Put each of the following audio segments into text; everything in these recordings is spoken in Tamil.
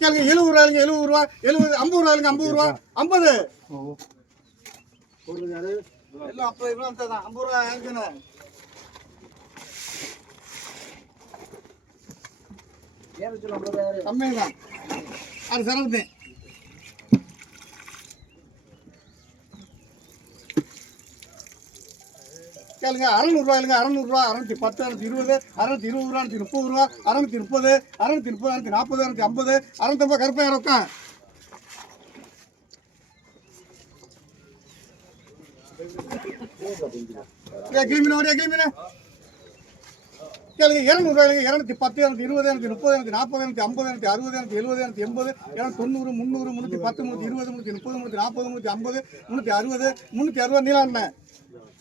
கேளுங்க 70 ரூபாய்ங்க 70 ரூபா 70 50 ரூபாய்ங்க 50 ரூபா 50 எல்லாம் 50 ரூபா தான் 50 ரூபா ஏங்கண்ணே கம்மிங்க அது சரவுது கேளுங்க 600 ரூபாய்ங்க 600 ரூபா 610 620 620 ரூபா 630 ரூபா 630 630 640 650 650 கருப்பாயிரம் ரொக்கம் கிளம்பின கேளுங்க 200 ரூபாய்ங்க 210 220 230 240 250 260 270 280 290 300 310 320 330 340 350 360 நீலாம் என்ன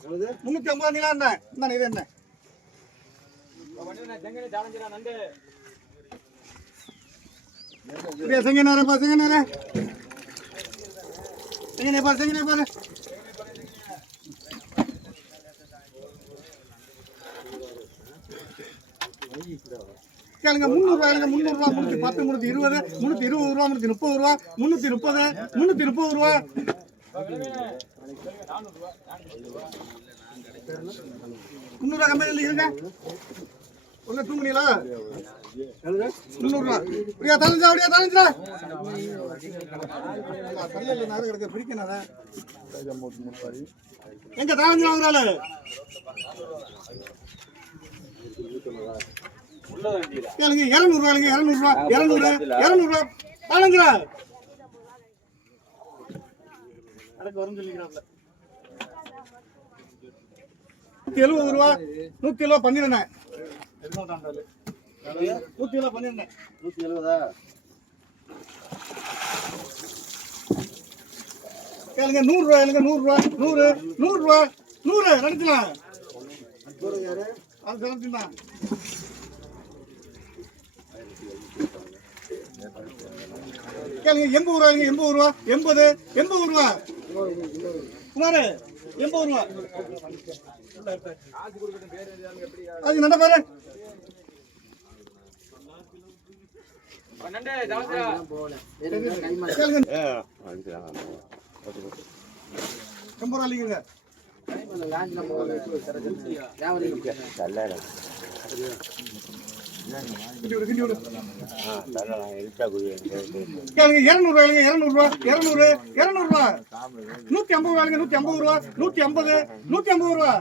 350 நீலாம் என்ன என்ன இது என்ன செங்கனே பாரு கேளுங்க 300 ரூபாய்ங்க 300 ரூபா 310 320 ரூபா 330 ரூபா 330 ரூபா 300 கம்பெனியில் இருங்க ஒன்று தூங்குனீங்களா 300 ரூபா அப்படியா தலைஞ்சா சரியில்லை நேரம் கிடக்க பிரிக்கணாத எங்க தலைஞ்சா வாங்குறாள் கேளுங்க 200 ரூபாய்ங்க 200 ரூபா தலைஞ்சா அதுக்கு வரும் சொல்லிக்கிறாப்ல 170 ரூபா 100 கிலோ பண்ணிருந்தேன் 100 கிலோ பண்ணிருந்தேன் 170 கேளுங்க 100 ரூபாய்ங்க 100 ரூபா 100 நினைச்சலாம் அது செலுத்தினா கேளுங்க 80 ரூபாய்ங்க 80 ரூபா குமார் 80 ரூபா அது நல்ல பாரு கம்பூராலிங்க கேளுங்க 200 ரூபாய்ங்க 200 ரூபா 150 ரூபாய்ங்க 150 ரூபா 150 ரூபா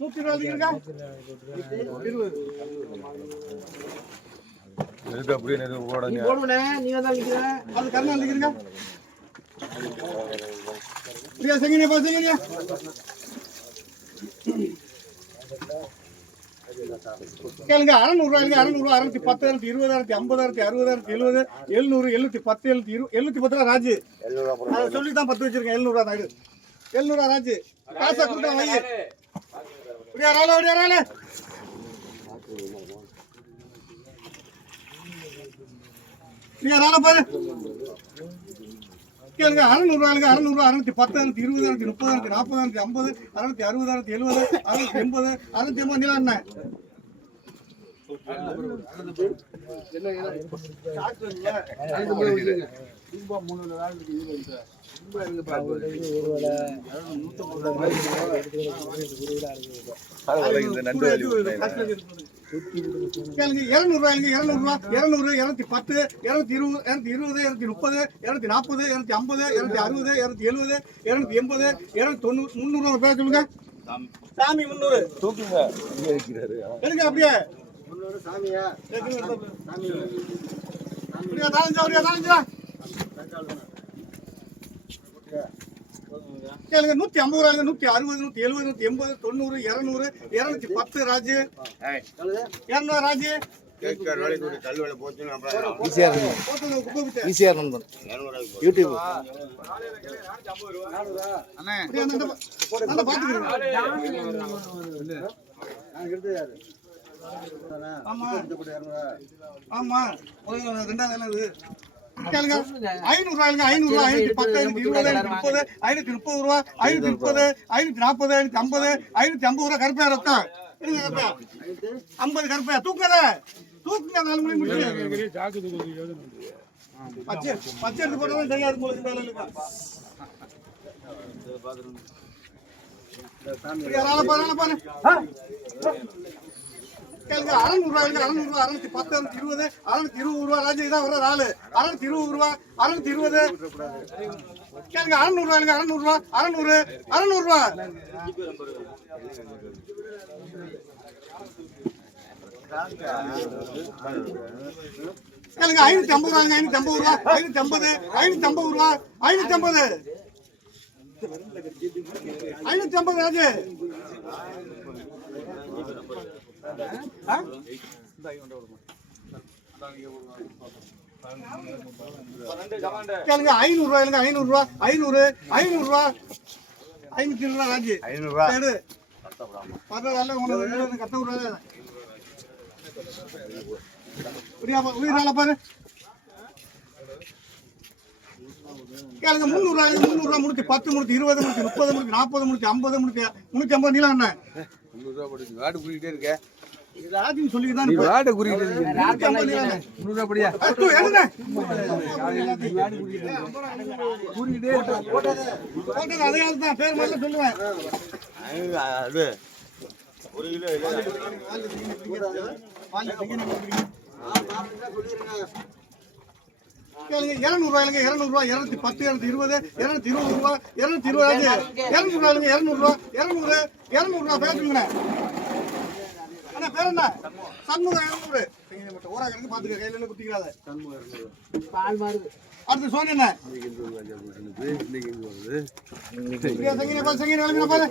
120 இருக்கா 20 இது அப்படியே நீ போடுனே நீங்க தான் நிக்கிறீங்க அது கண்ணா நிக்கிறீங்க பிரியா செங்கனே கேளுங்க 600 ரூபாய்ங்க 610 620 50 60 70 700 710 710 ராஜு அதை சொல்லி தான் 10 வச்சிருக்கேன் 700 ரூபா தான் 700 ரூபா ராஜு காசை கொடுத்தா வை இப்படியா ரால பிரியா ரால பாரு கேளுங்க 600 ரூபாய்ங்க 610 620 630 640 650 660 670 680 நீலாம் என்ன கேளுங்க 200 ரூபாய்ங்க 200 210 220 230 240 250 260 270 280 290 300 ரூபாய் சொல்லுங்க சாமி 300 தூக்குங்க எடுங்க அப்படியே 300 சாமியா சாமி அப்படியே தாளஞ்சா கேளுங்க 150 ரூபாய்ங்க 160 170 180 90 200 210 ராஜு 200 ராஜு ஈஸியா யூடியூப் ஆமா 2,000 கேளுங்க 500 ரூபாய்ங்க 500 510 520 530 ரூபா 530 540 550 550 ரூபா கருப்பையா ரொக்கம் 50 கருப்பையா தூக்காத தூக்குங்க 4 மணி முடிச்சு பச்சை எடுத்து போட்டாலும் சரியா இருக்கும் உங்களுக்கு வேலை இருக்கா பாரு கேளுங்க 600 ரூபாய் 610 620 620 ரூபாய் ராஜா இதான் வர ஆளு 620 ரூபாய் 620 கேளுங்க 600 ரூபாய் 600 ரூபாய் 600 ரூபாய் கேளுங்க 550 ரூபாய் 550 ரூபாய் 550 550 ரூபாய் 550 550 ராஜு கேளுங்க 500 ரூபாய் 500 ரூபாய் 500 ரூபாய் 500 ரூபாய் ராஜு 500 ரூபாய் சரி பரவாயில்ல உனக்கு கட்ட விடாத உயிரால பாரு கேளுங்க 300 ரூபாய் முடிச்சு 10 முடிச்சு 20 முடிச்சு 30 முடிச்சு 40 முடிச்சு 50 முடிச்சு 350 நீலாம் என்ன 300 ரூபா போட்டு வாடு குறிக்கிட்டே இருக்க ராஜின்னு சொல்லி தான் வாடு குறிக்கிட்டே இருக்க 300 ரூபா படியா குறிக்கிட்டே போட்டது அதே ஆள் தான் பேர் மட்டும் சொல்லுவேன் அது 1 கிலோ கேளுங்க 200 ரூபாய் 200 ரூபாய் 210 220 220 ரூபாய் 220 ரூபாய் 200 ரூபாய் 200 ரூபாய் பேசுங்க அண்ணா பேர் என்ன சண்முகம் 200 ஊரா கணக்கு பாத்துக்க கையில குத்திக்கிறாத அடுத்து சோனி என்ன சங்கீன பாரு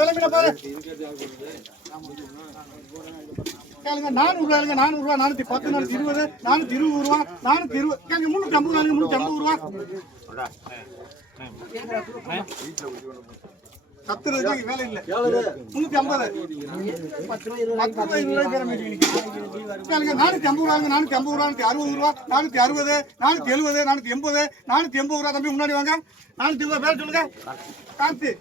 விளம்பின பாரு கேளுங்க 400 ரூபாய் 410 420 420 ரூபாய் 420 கேளுங்க 350 ரூபாய் கத்துறதுக்கு வேலை இல்ல 350 10 ரூபாய் பேர கேளுங்க 450 ரூபாய் 460 ரூபாய் 460 470 480 ரூபாய் தம்பி முன்னாடி வாங்க 470 பேர் சொல்லுங்க காந்தி